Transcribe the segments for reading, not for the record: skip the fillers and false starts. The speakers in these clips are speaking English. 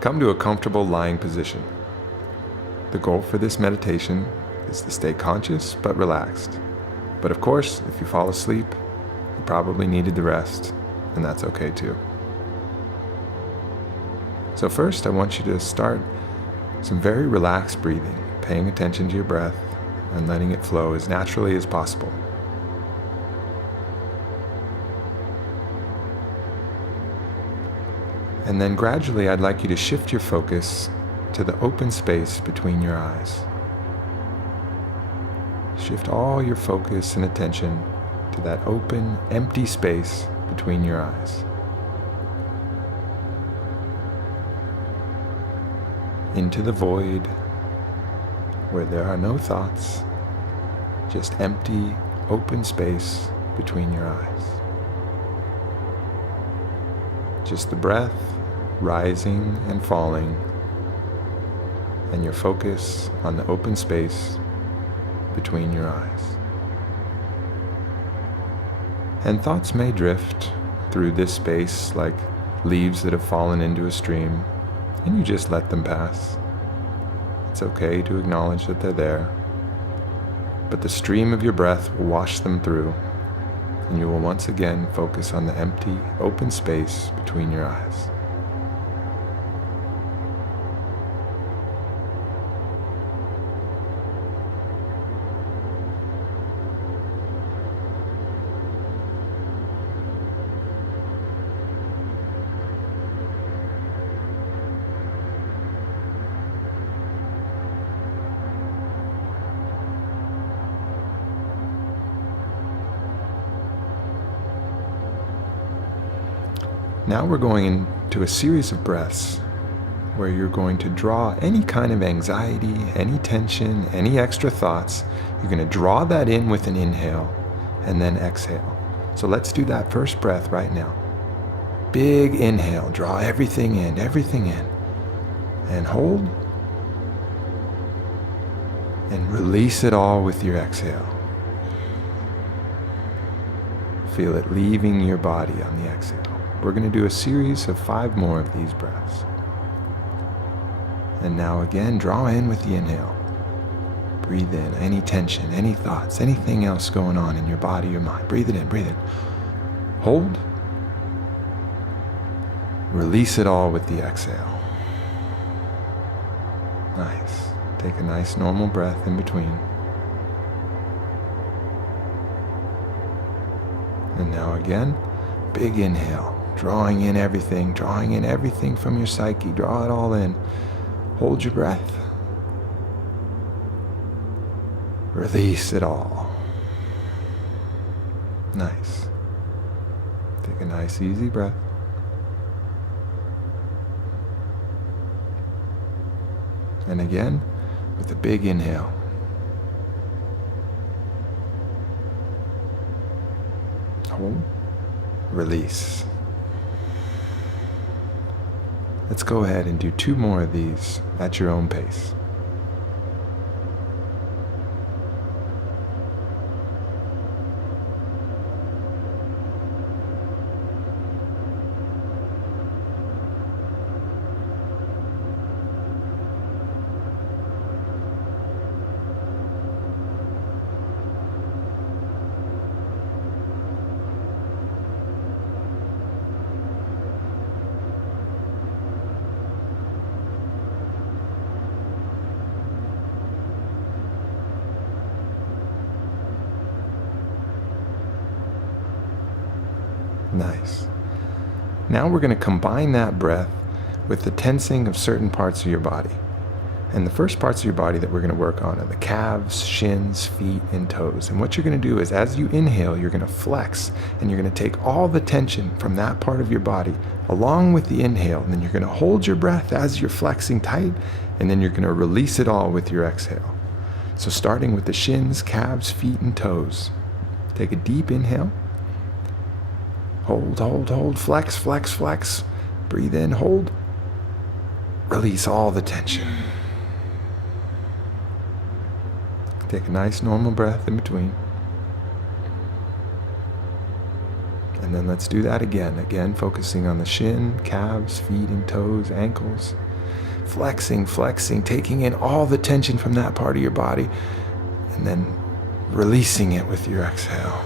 Come to a comfortable lying position. The goal for this meditation is to stay conscious but relaxed. But of course, if you fall asleep, you probably needed the rest, and that's okay too. So first, I want you to start some very relaxed breathing, paying attention to your breath and letting it flow as naturally as possible. And then gradually, I'd like you to shift your focus to the open space between your eyes. Shift all your focus and attention to that open, empty space between your eyes. Into the void where there are no thoughts, just empty, open space between your eyes. Just the breath rising and falling, and your focus on the open space between your eyes. And thoughts may drift through this space like leaves that have fallen into a stream, and you just let them pass. It's okay to acknowledge that they're there, but the stream of your breath will wash them through, and you will once again focus on the empty, open space between your eyes. Now we're going into a series of breaths where you're going to draw any kind of anxiety, any tension, any extra thoughts. You're going to draw that in with an inhale and then exhale. So let's do that first breath right now. Big inhale, draw everything in, and hold. And release it all with your exhale. Feel it leaving your body on the exhale. We're going to do a series of 5 more of these breaths. And now again, draw in with the inhale. Breathe in any tension, any thoughts, anything else going on in your body or mind. Breathe it in, breathe it. Hold. Release it all with the exhale. Nice. Take a nice normal breath in between. And now again, big inhale. Drawing in everything from your psyche. Draw it all in. Hold your breath. Release it all. Nice. Take a nice, easy breath. And again, with a big inhale. Hold. Release. Let's go ahead and do 2 more of these at your own pace. Nice. Now we're going to combine that breath with the tensing of certain parts of your body. And the first parts of your body that we're going to work on are the calves, shins, feet, and toes. And what you're going to do is as you inhale, you're going to flex, and you're going to take all the tension from that part of your body along with the inhale. And then you're going to hold your breath as you're flexing tight, and then you're going to release it all with your exhale. So starting with the shins, calves, feet, and toes. Take a deep inhale. Hold, hold, hold, flex, flex, flex. Breathe in, hold. Release all the tension. Take a nice normal breath in between. And then let's do that again. Again, focusing on the shin, calves, feet, and toes, ankles. Flexing, flexing, taking in all the tension from that part of your body, and then releasing it with your exhale.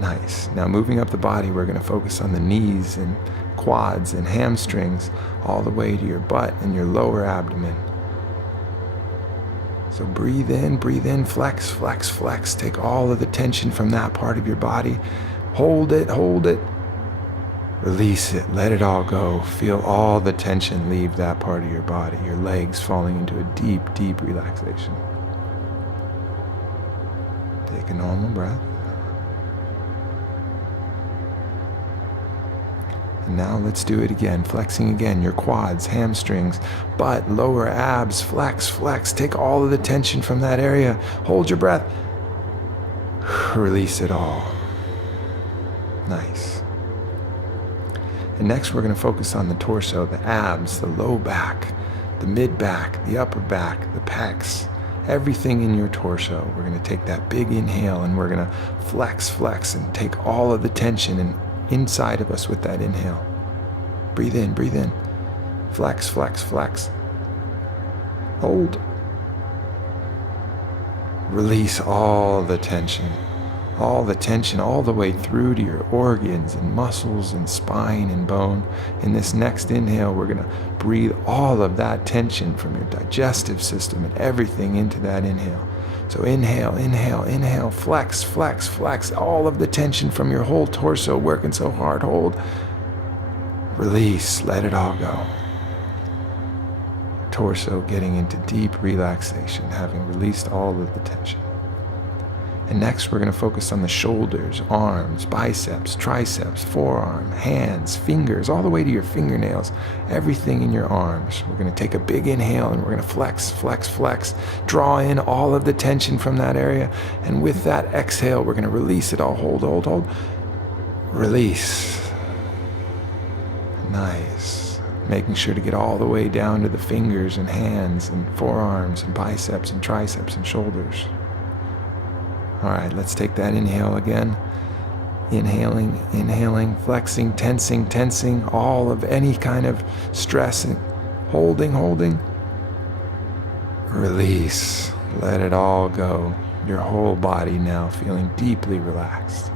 Nice. Now moving up the body, we're going to focus on the knees and quads and hamstrings all the way to your butt and your lower abdomen. So breathe in, flex, flex, flex. Take all of the tension from that part of your body. Hold it, hold it. Release it, let it all go. Feel all the tension leave that part of your body, your legs falling into a deep, deep relaxation. Take a normal breath. And now let's do it again, flexing again, your quads, hamstrings, butt, lower abs, flex, flex. Take all of the tension from that area. Hold your breath. Release it all. Nice. And next we're going to focus on the torso, the abs, the low back, the mid back, the upper back, the pecs, everything in your torso. We're going to take that big inhale and we're going to flex, flex, and take all of the tension and inside of us with that inhale. Breathe in, flex, flex, flex. Hold. Release all the tension all the way through to your organs and muscles and spine and bone. In this next inhale, we're going to breathe all of that tension from your digestive system and everything into that inhale. So inhale, inhale, inhale, flex, flex, flex, all of the tension from your whole torso working so hard. Hold. Release, let it all go. Torso getting into deep relaxation, having released all of the tension. And next we're going to focus on the shoulders, arms, biceps, triceps, forearm, hands, fingers, all the way to your fingernails, everything in your arms. We're going to take a big inhale and we're going to flex, flex, flex, draw in all of the tension from that area. And with that exhale, we're going to release it all. Hold, hold, hold. Release. Nice. Making sure to get all the way down to the fingers and hands and forearms and biceps and triceps and shoulders. All right, let's take that inhale again. Inhaling, inhaling, flexing, tensing, all of any kind of stress, and holding. Release, let it all go. Your whole body now feeling deeply relaxed.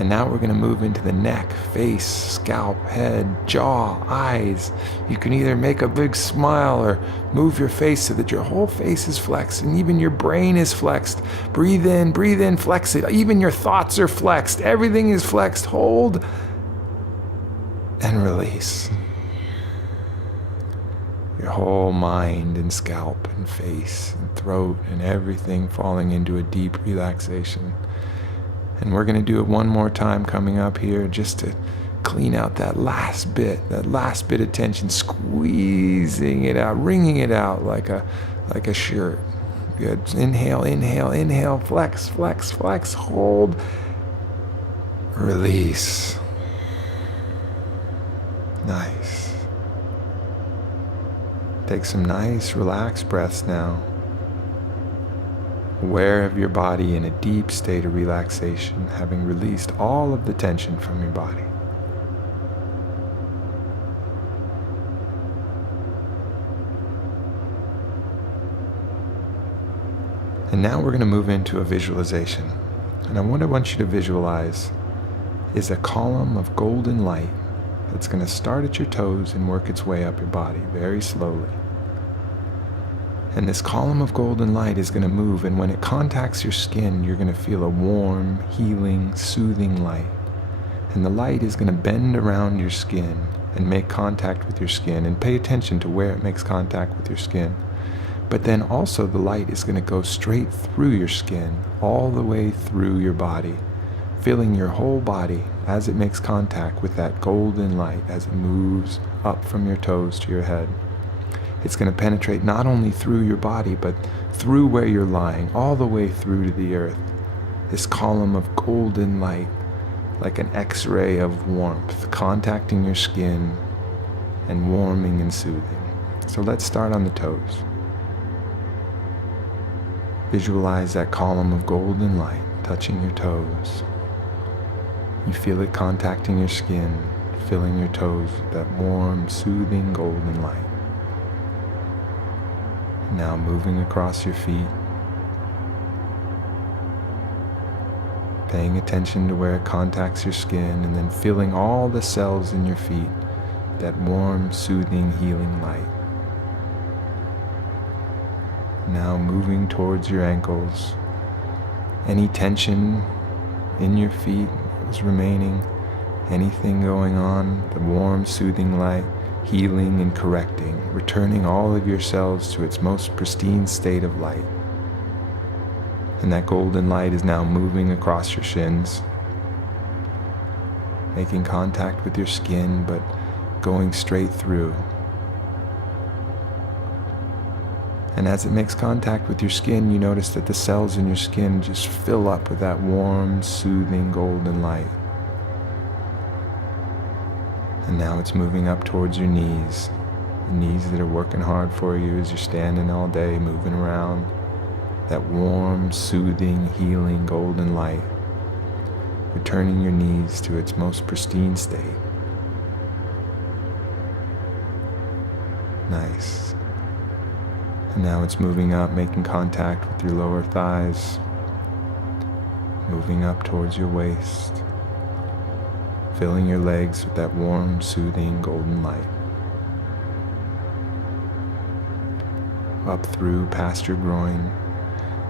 And now we're going to move into the neck, face, scalp, head, jaw, eyes. You can either make a big smile or move your face so that your whole face is flexed and even your brain is flexed. Breathe in, flex it. Even your thoughts are flexed. Everything is flexed. Hold and release. Your whole mind and scalp and face and throat and everything falling into a deep relaxation. And we're going to do it one more time coming up here just to clean out that last bit of tension, squeezing it out, wringing it out like a shirt. Good. Inhale, flex, flex, flex, hold, release. Nice. Take some nice relaxed breaths now. Aware of your body in a deep state of relaxation, having released all of the tension from your body. And now we're going to move into a visualization. And what I want you to visualize is a column of golden light that's going to start at your toes and work its way up your body very slowly. And this column of golden light is going to move, and when it contacts your skin, you're going to feel a warm, healing, soothing light. And the light is going to bend around your skin and make contact with your skin, and pay attention to where it makes contact with your skin. But then also the light is going to go straight through your skin, all the way through your body, filling your whole body as it makes contact with that golden light as it moves up from your toes to your head. It's going to penetrate not only through your body, but through where you're lying, all the way through to the earth. This column of golden light, like an X-ray of warmth, contacting your skin and warming and soothing. So let's start on the toes. Visualize that column of golden light touching your toes. You feel it contacting your skin, filling your toes with that warm, soothing golden light. Now moving across your feet, paying attention to where it contacts your skin, and then filling all the cells in your feet with that warm, soothing, healing light. Now moving towards your ankles. Any tension in your feet is remaining, anything going on, the warm, soothing light, healing and correcting, returning all of your cells to its most pristine state of light. And that golden light is now moving across your shins, making contact with your skin, but going straight through. And as it makes contact with your skin, you notice that the cells in your skin just fill up with that warm, soothing golden light. And now it's moving up towards your knees, the knees that are working hard for you as you're standing all day, moving around. That warm, soothing, healing golden light, returning your knees to its most pristine state. Nice. And now it's moving up, making contact with your lower thighs, moving up towards your waist, filling your legs with that warm, soothing golden light. Up through past your groin,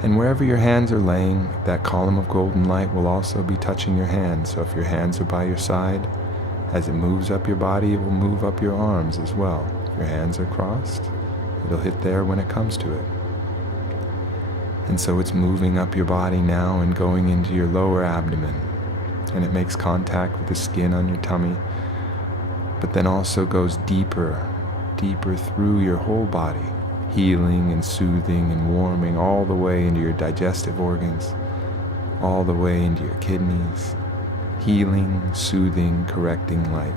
and wherever your hands are laying, that column of golden light will also be touching your hands. So if your hands are by your side, as it moves up your body, it will move up your arms as well. If your hands are crossed, it'll hit there when it comes to it. And so it's moving up your body now and going into your lower abdomen. And it makes contact with the skin on your tummy, but then also goes deeper, deeper through your whole body, healing and soothing and warming all the way into your digestive organs, all the way into your kidneys, healing, soothing, correcting light.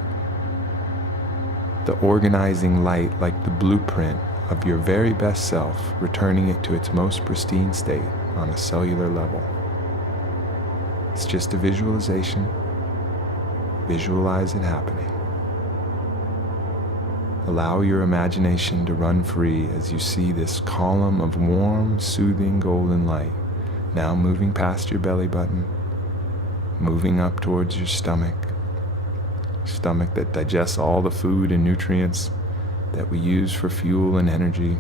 The organizing light like the blueprint of your very best self, returning it to its most pristine state on a cellular level. It's just a visualization. Visualize it happening. Allow your imagination to run free as you see this column of warm, soothing golden light now moving past your belly button, moving up towards your stomach that digests all the food and nutrients that we use for fuel and energy.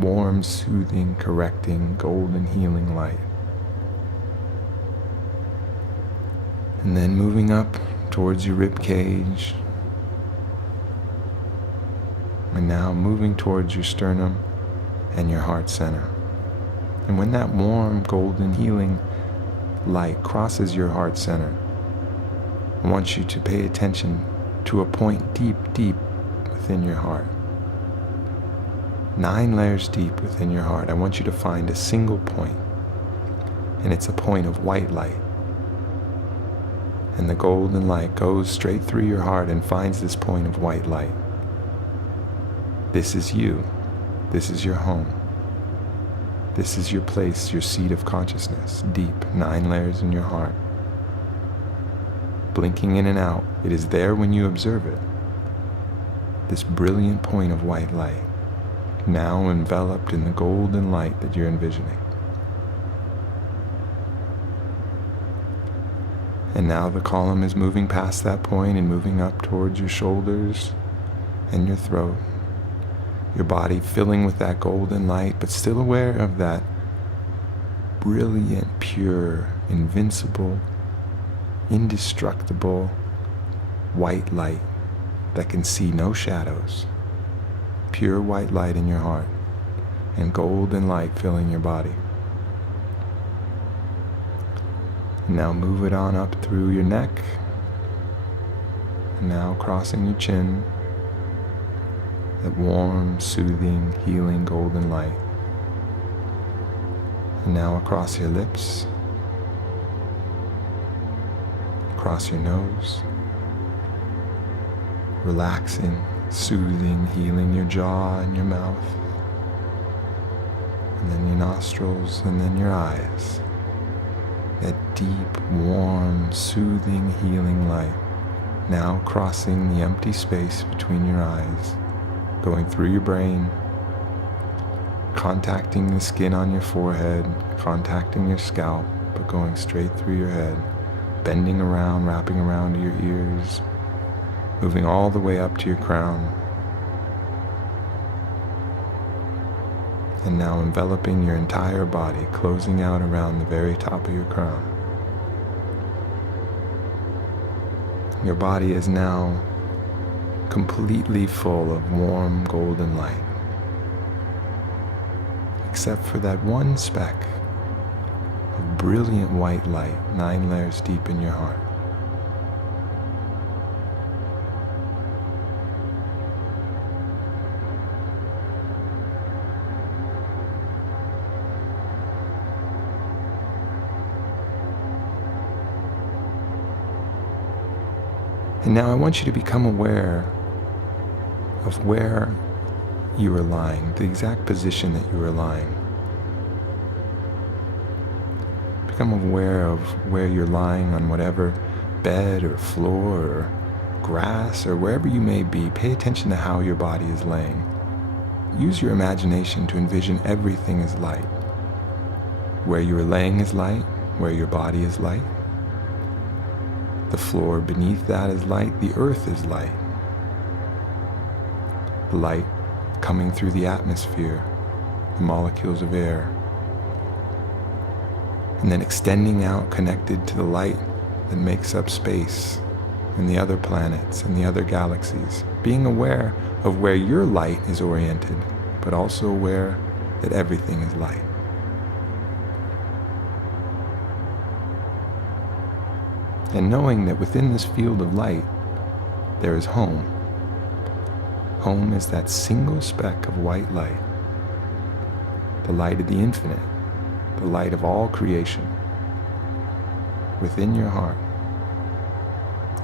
Warm, soothing, correcting, golden, healing light. And then moving up towards your rib cage, and now moving towards your sternum and your heart center. And when that warm, golden, healing light crosses your heart center, I want you to pay attention to a point deep, deep within your heart. 9 layers deep within your heart. I want you to find a single point, and it's a point of white light. And the golden light goes straight through your heart and finds this point of white light. This is you. This is your home. This is your place, your seat of consciousness, deep, 9 layers in your heart. Blinking in and out, it is there when you observe it. This brilliant point of white light, now enveloped in the golden light that you're envisioning. And now the column is moving past that point and moving up towards your shoulders and your throat. Your body filling with that golden light, but still aware of that brilliant, pure, invincible, indestructible white light that can see no shadows. Pure white light in your heart and golden light filling your body. Now move it on up through your neck, and now crossing your chin, that warm, soothing, healing golden light. And now across your lips, across your nose, relaxing, soothing, healing your jaw and your mouth, and then your nostrils, and then your eyes. That deep, warm, soothing, healing light now crossing the empty space between your eyes, going through your brain, contacting the skin on your forehead, contacting your scalp, but going straight through your head, bending around, wrapping around to your ears, moving all the way up to your crown, and now enveloping your entire body, closing out around the very top of your crown. Your body is now completely full of warm golden light, except for that one speck of brilliant white light 9 layers deep in your heart. And now I want you to become aware of where you are lying, the exact position that you are lying. Become aware of where you're lying on whatever bed or floor or grass or wherever you may be. Pay attention to how your body is laying. Use your imagination to envision everything as light. Where you are laying is light, where your body is light. The floor beneath that is light, the earth is light. The light coming through the atmosphere, the molecules of air, and then extending out, connected to the light that makes up space and the other planets and the other galaxies. Being aware of where your light is oriented, but also aware that everything is light. And knowing that within this field of light, there is home. Home is that single speck of white light, the light of the infinite, the light of all creation, within your heart,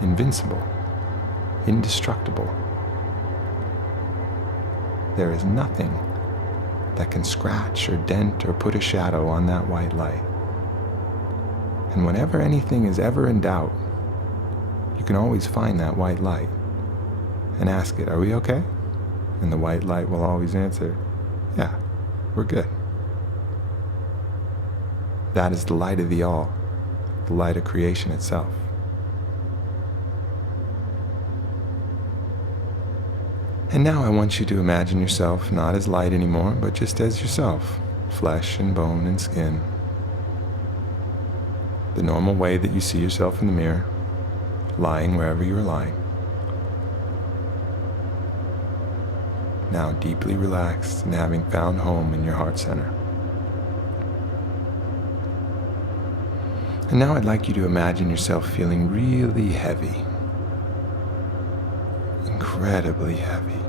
invincible, indestructible. There is nothing that can scratch or dent or put a shadow on that white light. And whenever anything is ever in doubt, you can always find that white light and ask it, "Are we okay?" And the white light will always answer, "Yeah, we're good." That is the light of the all, the light of creation itself. And now I want you to imagine yourself not as light anymore, but just as yourself, flesh and bone and skin. The normal way that you see yourself in the mirror, lying wherever you are lying. Now deeply relaxed and having found home in your heart center. And now I'd like you to imagine yourself feeling really heavy, incredibly heavy.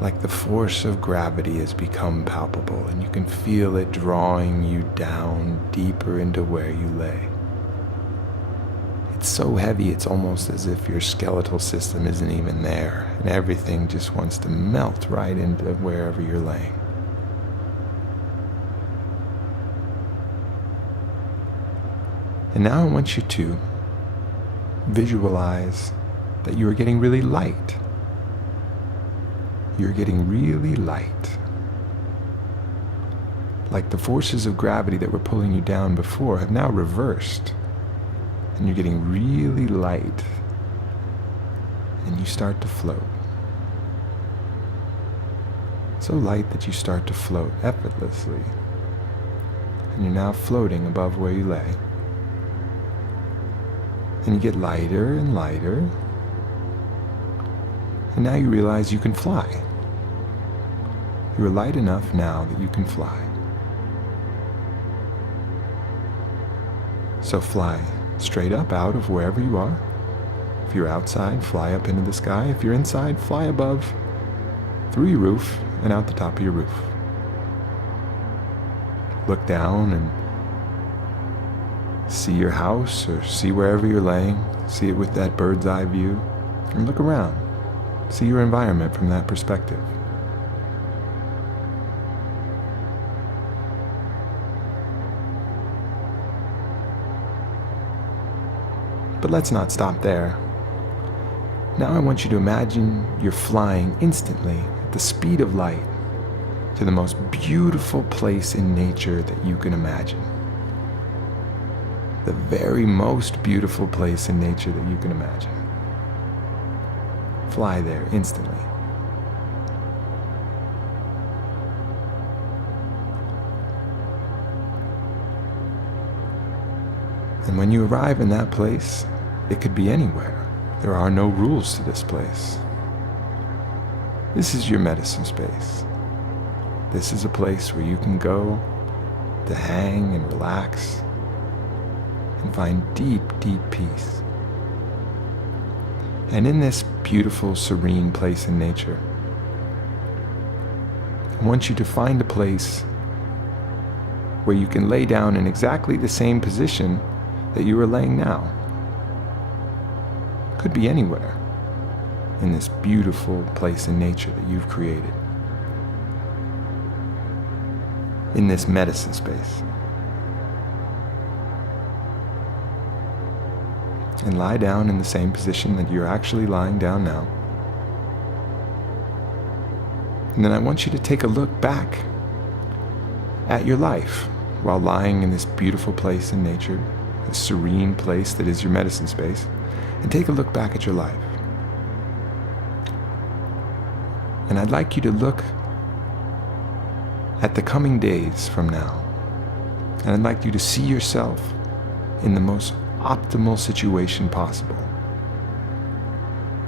Like the force of gravity has become palpable and you can feel it drawing you down deeper into where you lay. It's so heavy it's almost as if your skeletal system isn't even there and everything just wants to melt right into wherever you're laying. And now I want you to visualize that you are getting really light. You're getting really light. Like the forces of gravity that were pulling you down before have now reversed. And you're getting really light. And you start to float. So light that you start to float effortlessly. And you're now floating above where you lay. And you get lighter and lighter. And now you realize you can fly. You're light enough now that you can fly. So fly straight up out of wherever you are. If you're outside, fly up into the sky. If you're inside, fly above, through your roof, and out the top of your roof. Look down and see your house or see wherever you're laying. See it with that bird's eye view. And look around. See your environment from that perspective. But let's not stop there. Now I want you to imagine you're flying instantly at the speed of light to the most beautiful place in nature that you can imagine. The very most beautiful place in nature that you can imagine. Fly there instantly. And when you arrive in that place, it could be anywhere. There are no rules to this place. This is your medicine space. This is a place where you can go to hang and relax and find deep, deep peace. And in this beautiful, serene place in nature, I want you to find a place where you can lay down in exactly the same position that you are laying now. Could be anywhere in this beautiful place in nature that you've created. In this medicine space. And lie down in the same position that you're actually lying down now. And then I want you to take a look back at your life while lying in this beautiful place in nature, this serene place that is your medicine space, and take a look back at your life. And I'd like you to look at the coming days from now. And I'd like you to see yourself in the most optimal situation possible.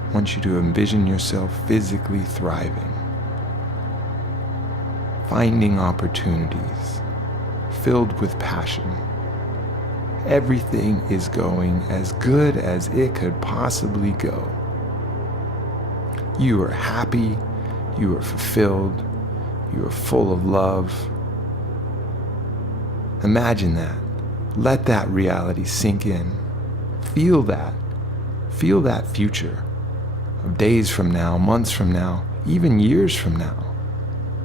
I want you to envision yourself physically thriving, finding opportunities, filled with passion. Everything is going as good as it could possibly go. You are happy, you are fulfilled, you are full of love. Imagine that. Let that reality sink in. Feel that. Feel that future of days from now, months from now, even years from now.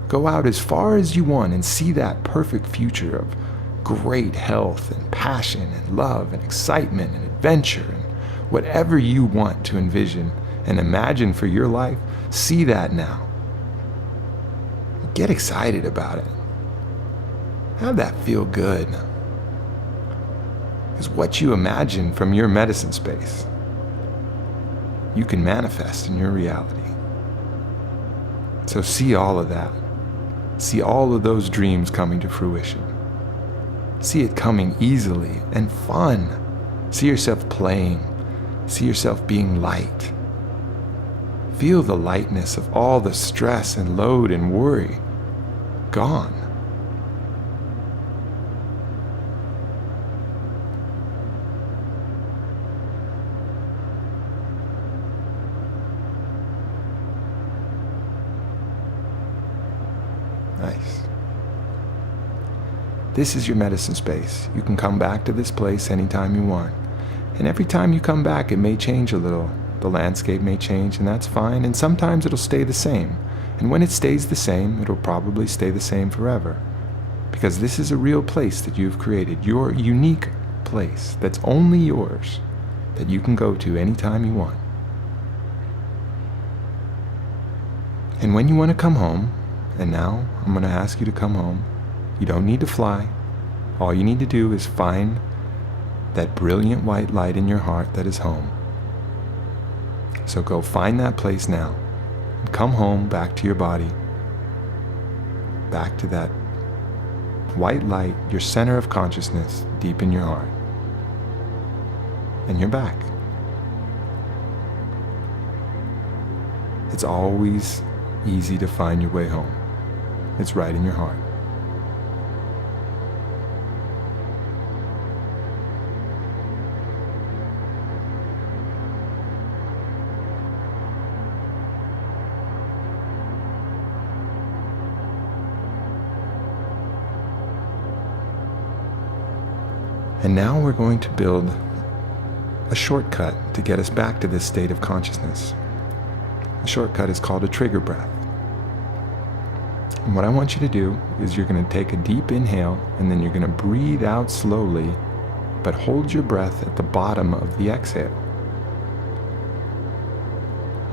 Go out as far as you want and see that perfect future of great health and passion and love and excitement and adventure and whatever you want to envision and imagine for your life. See that now. Get excited about it. Have that feel good. Because what you imagine from your medicine space, you can manifest in your reality. So see all of that. See all of those dreams coming to fruition. See it coming easily and fun. See yourself playing. See yourself being light. Feel the lightness of all the stress and load and worry gone. Nice. This is your medicine space. You can come back to this place anytime you want. And every time you come back, it may change a little. The landscape may change, and that's fine. And sometimes it'll stay the same. And when it stays the same, it'll probably stay the same forever. Because this is a real place that you've created. Your unique place that's only yours, that you can go to anytime you want. And when you want to come home, and now I'm going to ask you to come home. You don't need to fly. All you need to do is find that brilliant white light in your heart that is home. So go find that place now. And come home, back to your body. Back to that white light, your center of consciousness, deep in your heart. And you're back. It's always easy to find your way home. It's right in your heart. And now we're going to build a shortcut to get us back to this state of consciousness. The shortcut is called a trigger breath. And what I want you to do is you're going to take a deep inhale and then you're going to breathe out slowly but hold your breath at the bottom of the exhale.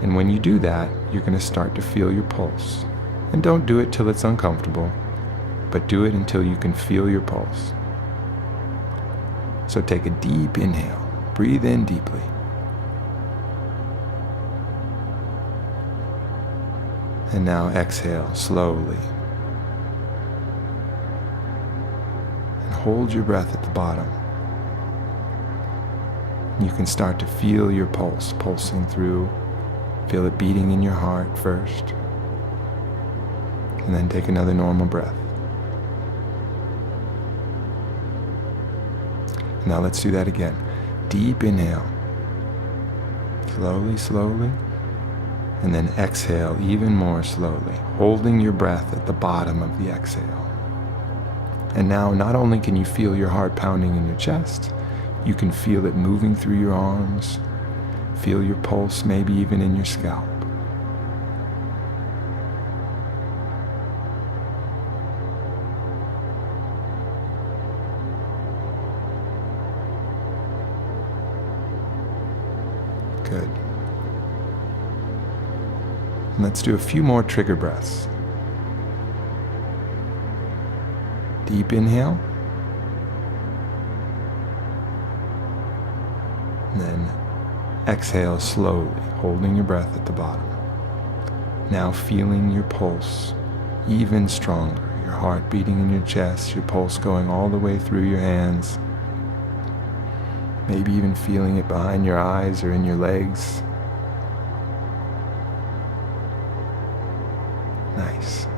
And when you do that, you're going to start to feel your pulse. And don't do it till it's uncomfortable, but do it until you can feel your pulse. So take a deep inhale. Breathe in deeply. And now exhale slowly. And hold your breath at the bottom. You can start to feel your pulse pulsing through. Feel it beating in your heart first. And then take another normal breath. Now let's do that again. Deep inhale. Slowly, slowly. And then exhale even more slowly, holding your breath at the bottom of the exhale. And now not only can you feel your heart pounding in your chest, you can feel it moving through your arms. Feel your pulse maybe even in your scalp. Good. Let's do a few more trigger breaths. Deep inhale. And then exhale slowly, holding your breath at the bottom. Now feeling your pulse even stronger. Your heart beating in your chest, your pulse going all the way through your hands. Maybe even feeling it behind your eyes or in your legs. Nice.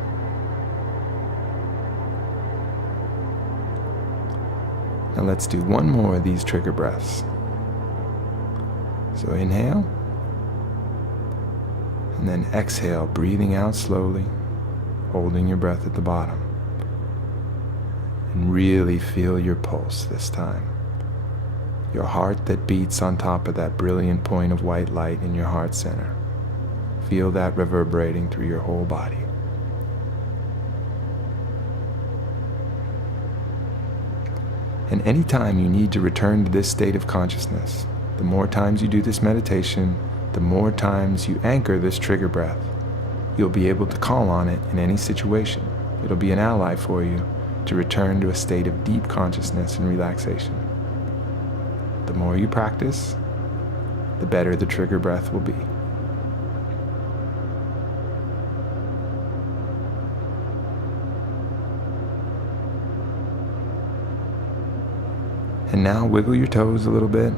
Now let's do one more of these trigger breaths. So inhale, and then exhale, breathing out slowly, holding your breath at the bottom. And really feel your pulse this time. Your heart that beats on top of that brilliant point of white light in your heart center. Feel that reverberating through your whole body. And anytime you need to return to this state of consciousness, the more times you do this meditation, the more times you anchor this trigger breath, you'll be able to call on it in any situation. It'll be an ally for you to return to a state of deep consciousness and relaxation. The more you practice, the better the trigger breath will be. And now wiggle your toes a little bit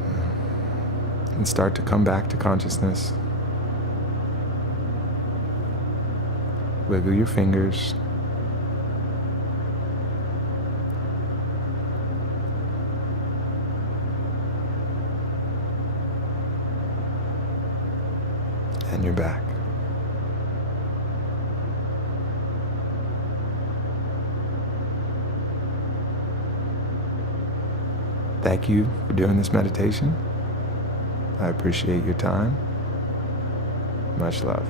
and start to come back to consciousness. Wiggle your fingers. And you're back. Thank you for doing this meditation. I appreciate your time. Much love.